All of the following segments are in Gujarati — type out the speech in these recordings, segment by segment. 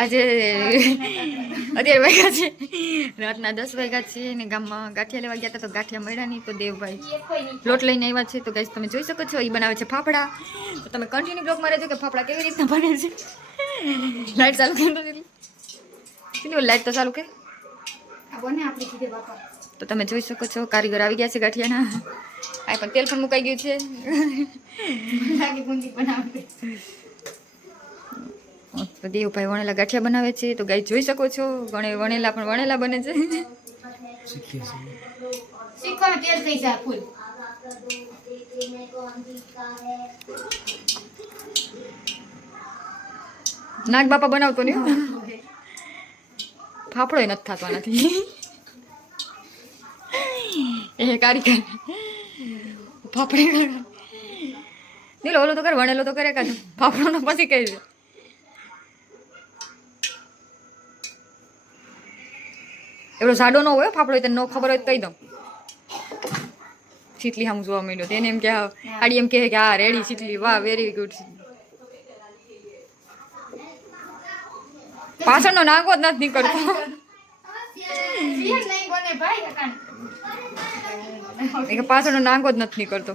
આજે અત્યારે વાગ્યા છે. રાતના દસ વાગ્યા છે ને ગામમાં ગાંઠિયા લેવા ગયા હતા તો ગાંઠિયા મળ્યા નહીં તો દેવભાઈ લોટ લઈને આવ્યા છે. તો ગાઈસ તમે જોઈ શકો છો એ બનાવે છે ફાફડા. તો તમે કન્ટિન્યુ બ્લોગમાં રહેજો કે ફાફડા કેવી રીતના બને છે. લાઈટ ચાલુ કરી દો કેટલી લાઈટ તો ચાલુ કે તો તમે જોઈ શકો છો કારીગર આવી ગયા છે ગાંઠિયાના. આ પણ તેલ પણ મુકાઈ ગયું છે. તો દેવભાઈ વણેલા ગાંઠિયા બનાવે છે. તો ગાય જોઈ શકો છો ઘણે વણેલા પણ વણેલા બને છે. નાગ બાપા બનાવતો નહીં હો. ફાફડો નથી થતો નથી એ કારીગર ફાફડે નીલો ઓલો તો કરે વણેલો તો કરે કાઢો ફાફડો નો પછી કહી દે. એવડો જાડો ન હોય હો, ફાફડો તને ન ખબર હોય કહી દઉં. ચીટલી સામું જોવા મળ્યો તેને એમ કે આડી એમ કહે કે આ રેડી ચીટલી. વાહ વેરી ગુડ પાછળનો નાગો જ નથી નીકળતો. પાછળનો નાગો જ નથી નીકળતો.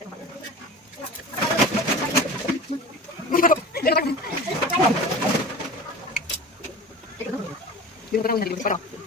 没有大问题加不了这个那么多有没有不大问题的地方去